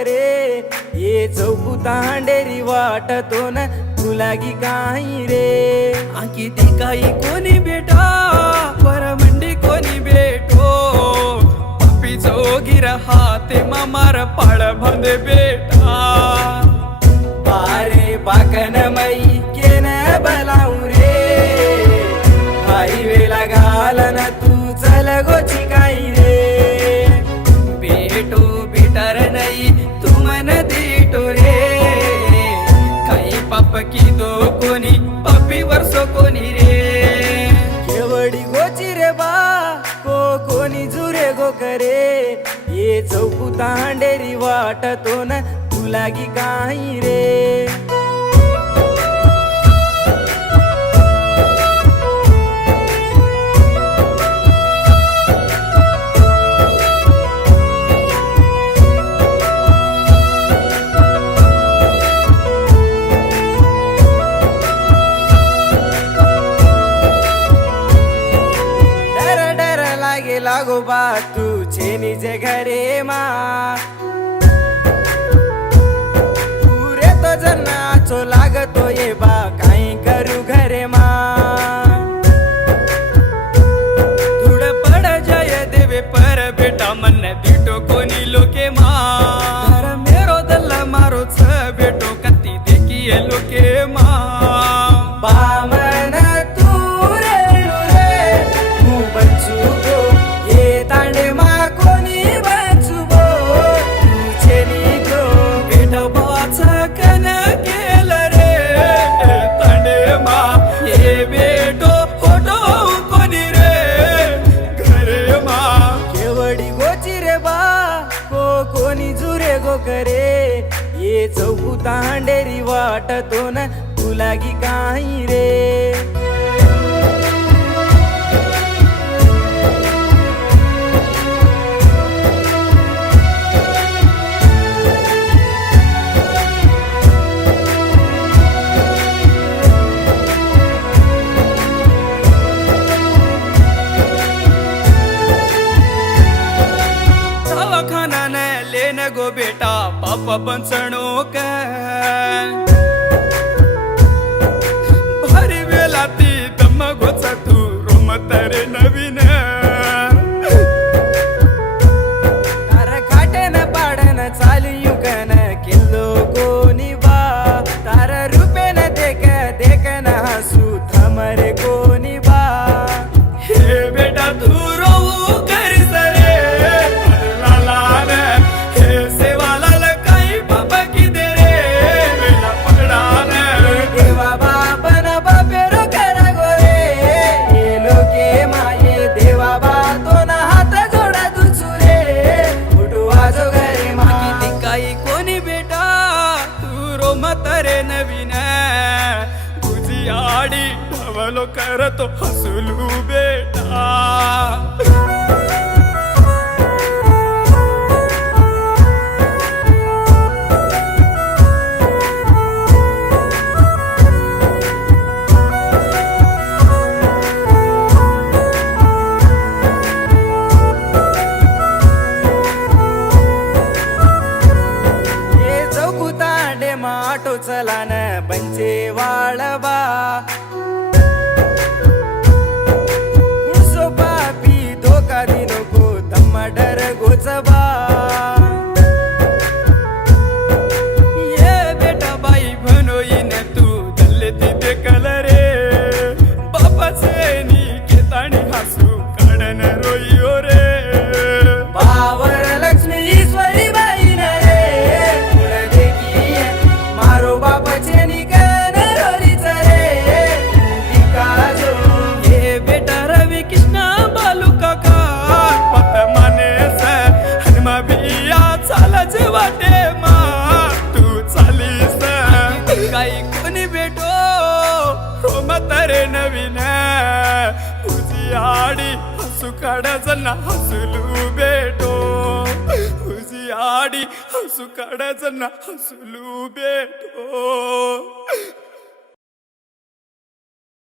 करे ये चौकुता हांडेरी वाटतो न तुला की काही रे किती काही कोणी बेटा परमंडी कोणी बेटो पप्पी जोगी राहते मामार पाळ बांधे बेटा पारे पाकन मई केन बलाऊ रे हायवेला घालन तू चल गोची काही रे बेटो बेटर नाही तू मन देटो रे काही पाप की दो कोणी पप्पी वर्षो कोणी रे केवडी गोची रे बा कोणी जुरे गो करे ये चौकुता हांडेरी वाटतो न तुला की काही रे लागो बा तू छेनी जे घरे मा पुरे तो जनाचो लागतो ये बा काही करू घरे मा धूड पड जय देवे पर बेटा मन दिटो कोणी लोके मा मेरो दल मारो छ बेटो कती देखिए लोके मा बामन तू रे मु बच्चू गो ये तांडे मा कोणी बच्चू गो तू छेनी गो बेटा बाच कन केल रे तांडे मा ये बेटो फोटो कोणी रे घरे मा केवडी गोची रे बा कोणी जुरे गो करे ये चौकुता हांडेरी वाटतो न तुला की काही रे दवाखाना न लेन गो बेटा पापा पंचणो का भारी वेला ती दम गोच तू रोमतरे नवीन तार खाटन पाडन चालियू कन किल्लो कोणी बा तार रुपेन देखन हसू थमरे कोणी बा हे बेटा तू रोऊ करीस रे लालान हे सेवालाल काही बाबा की दे रे वेला पकडान देवा बापन बापेरो करा गोरे ये लोके माये देवा बा तो ना हात जोडा दुचुरे उठू आजो घरे मा किती काही कोणी बेटा तू रोमतरे नवीन तुझी आडी ढवलो करतो हसलू बेटा ये चौकुता डे माटो चलान बंचे वाळबा कुसो पापी धोका दिनो को तम्मा डर गोचबा ये बेटा बाई भनोईन तू दल्ले तिथे कलरे बापाचे नी केताणी हसू काढन रोईओ रे पावर लक्ष्मी ईश्वरी बाई न रे कुळ देखी मारो बापाचे निकन रोरीच रे विकाजो ये बेटा रवी कृष्णा बालू काका पत मानेस हनुमा बिया चालच वाटे मा तू चालीस काही कोणी बेटो रोमतरे नवीन तुझी आडी हसू काढच ना हसलू बेटो तुझी आडी हसू काढच ना हसलू बेटो